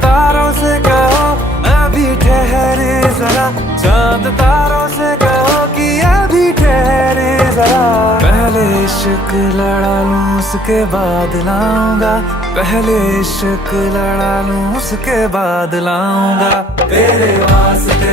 तारों से कहो अभी ठहरे जरा, चांद तारों से कहो कि अभी ठहरे जरा। पहले इश्क लड़ा लूं उसके बाद लाऊंगा, पहले इश्क लड़ा लूं उसके बाद लाऊंगा तेरे वास्ते।